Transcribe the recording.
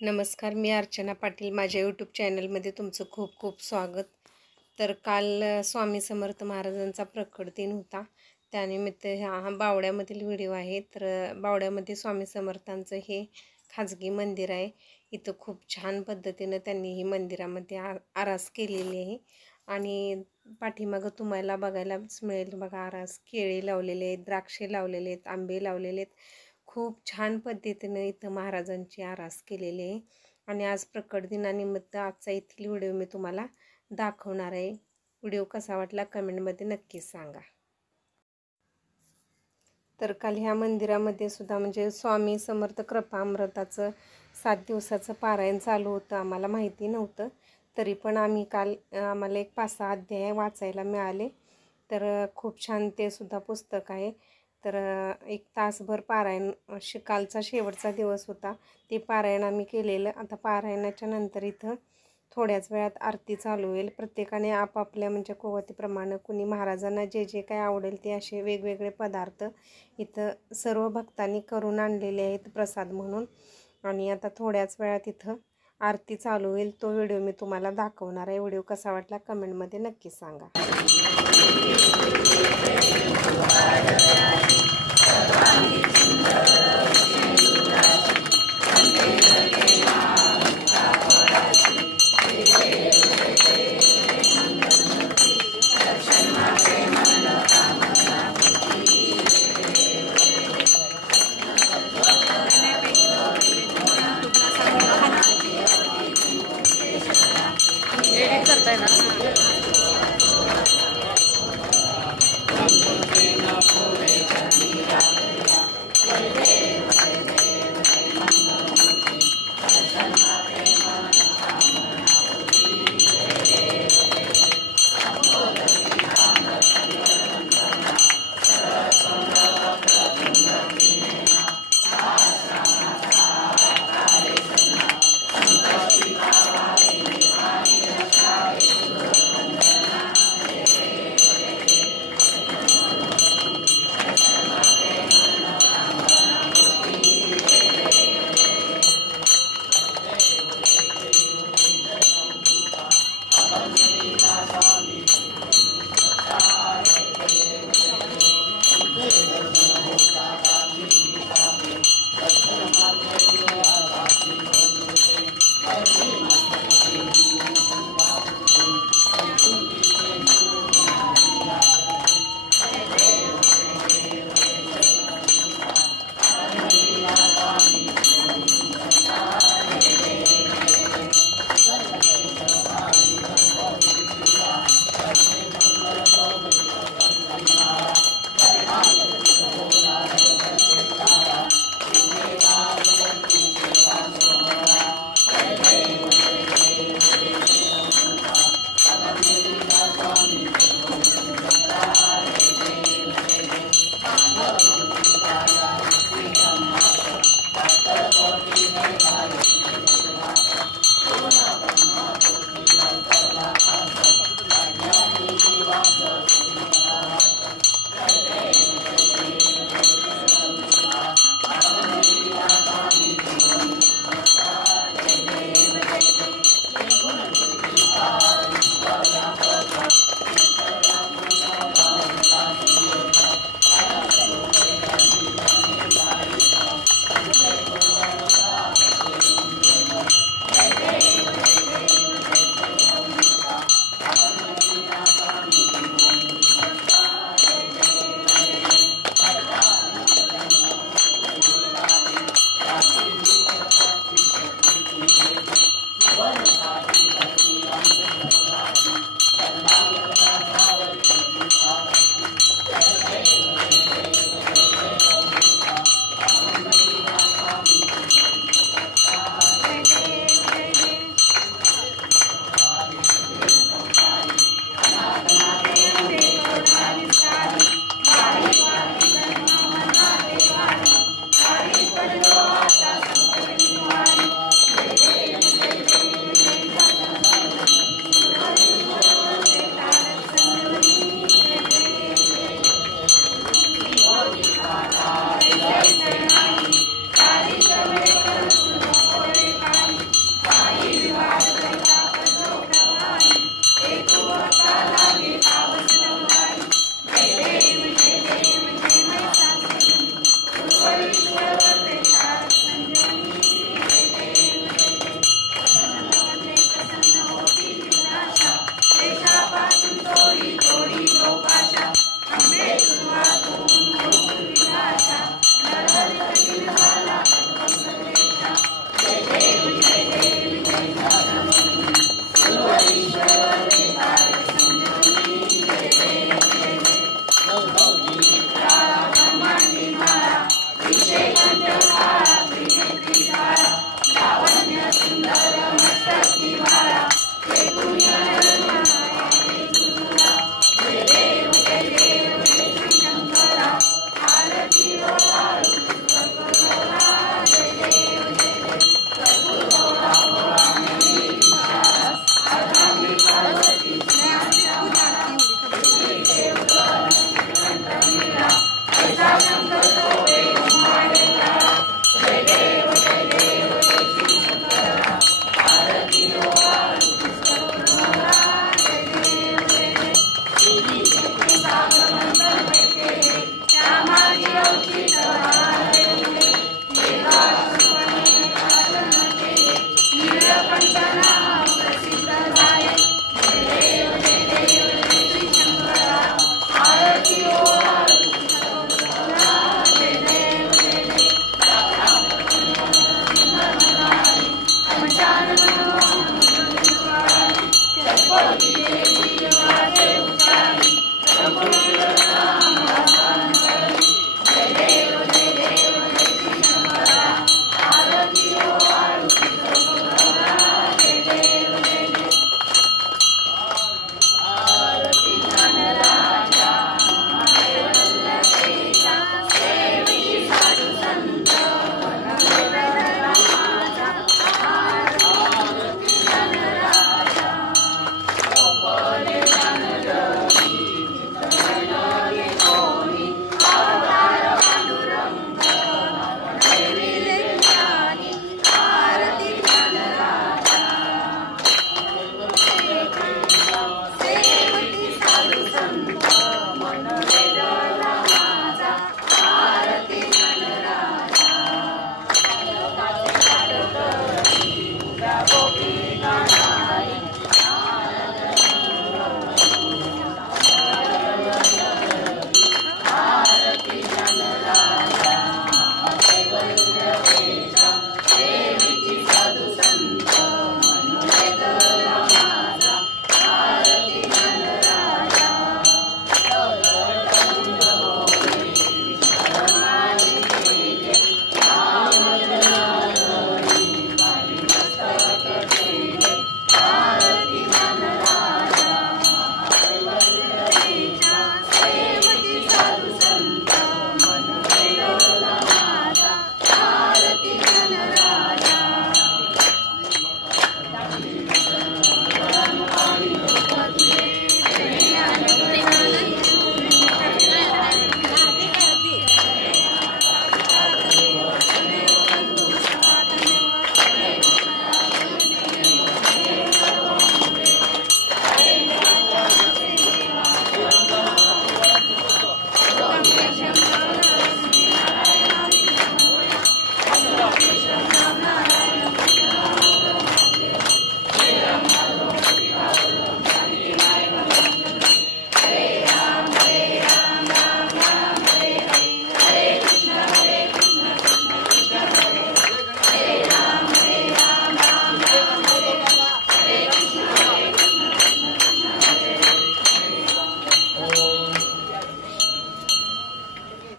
नमस्कार, मी अर्चना पाटील. माझ्या यूट्यूब चॅनलमध्ये तुमचं खूप खूप स्वागत. तर काल स्वामी समर्थ महाराजांचा प्रकट दिन होता. त्यानिमित्त हा बावड्यामधील व्हिडिओ आहे. तर बावड्यामध्ये स्वामी समर्थांचं हे खाजगी मंदिर आहे. इथं खूप छान पद्धतीनं त्यांनी ही मंदिरामध्ये आरास केलेली आहे. आणि पाठीमागं तुम्हाला बघायलाच मिळेल बघा, आरास केळी लावलेले आहेत, द्राक्षे लावलेले आहेत, आंबे लावलेले आहेत. खूप छान पद्धतीने इथं महाराजांची आरास केलेली आहे. आणि आज प्रकट दिनानिमित्त आजचा येथील व्हिडिओ मी तुम्हाला दाखवणार आहे. व्हिडिओ कसा वाटला कमेंटमध्ये नक्कीच सांगा. तर काल ह्या मंदिरामध्ये सुद्धा म्हणजे स्वामी समर्थ कृपामृताचं 7 दिवसाचं पारायण चालू होतं. आम्हाला माहिती नव्हतं, तरी पण आम्ही काल आम्हाला एक 5-6 अध्याय वाचायला मिळाले. तर खूप छान ते सुद्धा पुस्तक आहे. तर 1 तासभर पारायण, कालचा शेवटचा दिवस होता, ते पारायण आम्ही केलेलं. आता पारायणाच्या नंतर इथं थोड्याच वेळात आरती चालू होईल. प्रत्येकाने आपापल्या म्हणजे कुवतीप्रमाणे कुणी महाराजांना जे जे काय आवडेल ते असे वेगवेगळे पदार्थ इथं सर्व भक्तांनी करून आणलेले आहेत प्रसाद म्हणून. आणि आता थोड्याच वेळात इथं आरती चालू होईल. तो व्हिडिओ मी तुम्हाला दाखवणार आहे. व्हिडिओ कसा वाटला कमेंटमध्ये नक्की सांगा. करताय ना. आहे.